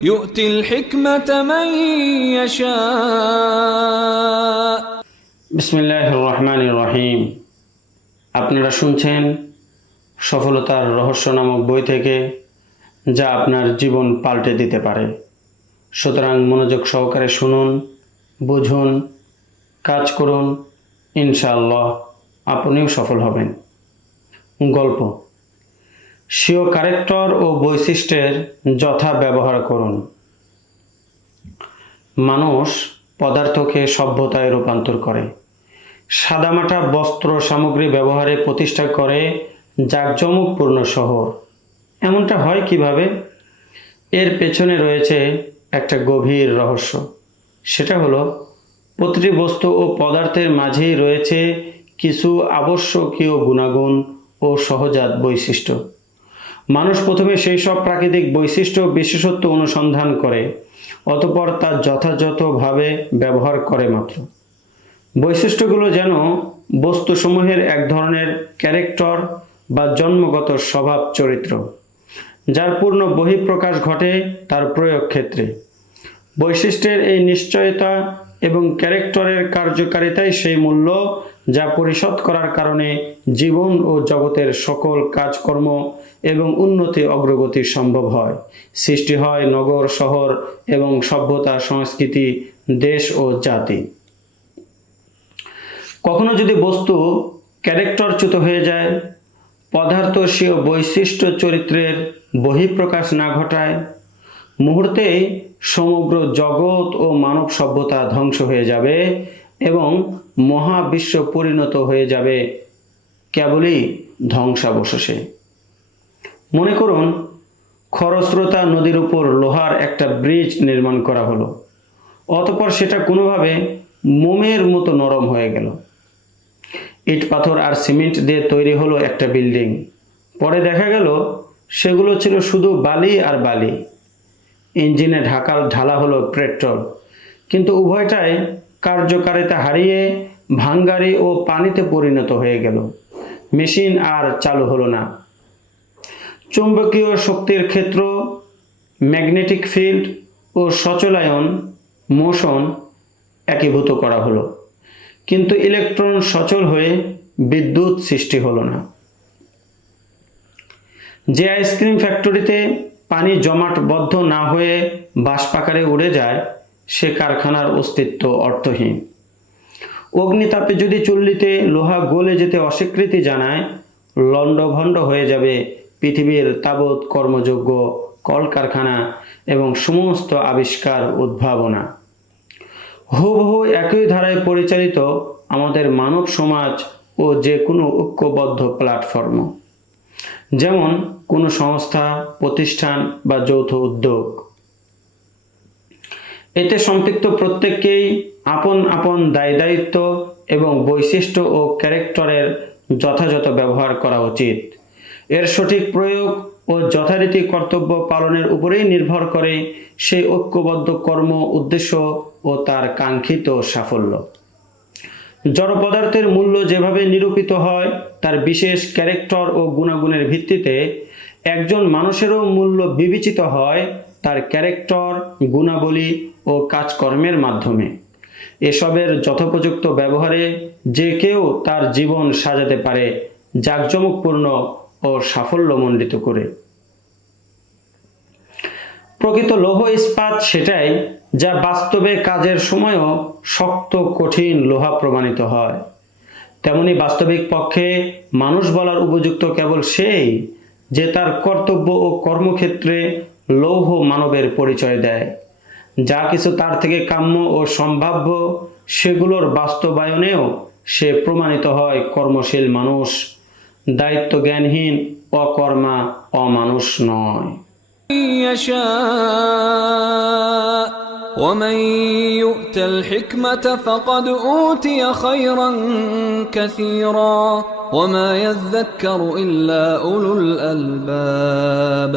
يؤتي الحكمة من يشاء বিসমিল্লাহির রহমানির রহিম। আপনারা শুনছেন সফলতার রহস্য নামক বই থেকে, যা আপনার জীবন পাল্টে দিতে পারে। সুতরাং মনোযোগ সহকারে শুনুন, বুঝুন, কাজ করুন, ইনশাআল্লাহ আপনিও সফল হবেন। গল্প। স্বীয় ক্যারেক্টার ও বৈশিষ্ট্যের যথা ব্যবহার করুন। মানুষ পদার্থকে সভ্যতায় রূপান্তর করে, সাদামাটা বস্ত্র সামগ্রী ব্যবহারে প্রতিষ্ঠা করে জাঁকজমকপূর্ণ শহর। এমনটা হয় কিভাবে? এর পেছনে রয়েছে একটা গভীর রহস্য। সেটা হলো, প্রতিটি বস্তু ও পদার্থের মাঝেই রয়েছে কিছু আবশ্যকীয় গুণাগুণ ও সহজাত বৈশিষ্ট্য। মানুষ প্রথমে সেই সব প্রাকৃতিক বৈশিষ্ট্য বিশেষত্ব অনুসন্ধান করে, অতঃপর তা যথাযথভাবে ব্যবহার করে মাত্র। বৈশিষ্ট্যগুলো যেন বস্তুসমূহের এক ধরনের ক্যারেক্টার বা জন্মগত স্বভাব চরিত্র, যার পূর্ণ বহিঃপ্রকাশ ঘটে তার প্রয়োগ ক্ষেত্রে। বৈশিষ্ট্যের এই নিশ্চয়তা এবং ক্যারেক্টারের কার্যকারিতাই সেই মূল্য যা পরিশোধ করার কারণে জীবন ও জগতের সকল কাজকর্ম এবং উন্নতি অগ্রগতি সম্ভব হয়। সৃষ্টি হয় নগর, শহর এবং সভ্যতা, সংস্কৃতি, দেশ ও জাতি। কখনো যদি বস্তু ক্যারেক্টারচ্যুত হয়ে যায়, পদার্থ স্বীয় বৈশিষ্ট্য চরিত্রের বহিঃপ্রকাশ না ঘটায়, মুহূর্তেই সমগ্র জগৎ ও মানব সভ্যতা ধ্বংস হয়ে যাবে এবং মহাবিশ্ব পরিণত হয়ে যাবে কেবলই ধ্বংসাবশেষে। মনে করুন, খরস্রোতা নদীর উপর লোহার একটা ব্রিজ নির্মাণ করা হলো, অতঃপর সেটা কোনোভাবে মোমের মতো নরম হয়ে গেল। ইট, পাথর আর সিমেন্ট দিয়ে তৈরি হলো একটা বিল্ডিং। পরে দেখা গেল সেগুলো ছিল শুধু বালি আর বালি। ইঞ্জিনে ঢালা হলো পেট্রোল, কিন্তু উভয়টাই কার্যকারিতা হারিয়ে ভাঙ্গারি ও পানিতে পরিণত হয়ে গেল। মেশিন আর চালু হলো না। চুম্বকীয় শক্তির ক্ষেত্র, ম্যাগনেটিক ফিল্ড ও সচলায়ন মোশন একীভূত করা হলো, কিন্তু ইলেকট্রন সচল হয়ে বিদ্যুৎ সৃষ্টি হলো না। যে আইসক্রিম ফ্যাক্টরিতে পানি জমাটবদ্ধ না হয়ে বাষ্প আকারে উড়ে যায়, সে কারখানার অস্তিত্ব অর্থহীন। অগ্নিতাপে যদি চুল্লিতে লোহা গলে যেতে অস্বীকৃতি জানায়, লণ্ডভণ্ড হয়ে যাবে পৃথিবীর তাবৎ কর্মযোগ্য কলকারখানা এবং সমস্ত আবিষ্কার উদ্ভাবনা। হুবহু একই ধারায় পরিচালিত আমাদের মানব সমাজ ও যে কোনো ঐক্যবদ্ধ প্ল্যাটফর্ম, যেমন কোনো সংস্থা, প্রতিষ্ঠান বা যৌথ উদ্যোগ। এতে সম্পৃক্ত প্রত্যেককেই আপন আপন দায়িত্ব এবং বৈশিষ্ট্য ও ক্যারেক্টারের যথাযথ ব্যবহার করা উচিত। এর সঠিক প্রয়োগ ও যথারীতি কর্তব্য পালনের উপরেই নির্ভর করে সেই ঐক্যবদ্ধ কর্ম, উদ্দেশ্য ও তার কাঙ্ক্ষিত সাফল্য। জড় পদার্থের মূল্য যেভাবে নিরূপিত হয় তার বিশেষ ক্যারেক্টার ও গুণাগুণের ভিত্তিতে, একজন মানুষেরও মূল্য বিবেচিত হয় তার ক্যারেক্টার, গুণাবলী ও কাজকর্মের মাধ্যমে। এসবের যথোপযুক্ত ব্যবহারে যে কেউ তার জীবন সাজাতে পারে জাঁকজমকপূর্ণ ও সাফল্যমণ্ডিত করে। প্রকৃত লৌহ ইস্পাত সেটাই যা বাস্তবে কাজের সময়ও শক্ত কঠিন লোহা প্রমাণিত হয়। তেমনি বাস্তবিক পক্ষে মানুষ বলার উপযুক্ত কেবল সেই যে তার কর্তব্য ও কর্মক্ষেত্রে লৌহ মানবের পরিচয় দেয়। যা কিছু তার থেকে কাম্য ও সম্ভাব্য, সেগুলোর বাস্তবায়নেও সে প্রমাণিত হয় কর্মশীল মানুষ, দায়িত্ব জ্ঞানহীন অকর্মা অমানুষ নয়। ومن يؤت الحكمة فقد أوتي خيرا كثيرا وما يذكر إلا أولو الألباب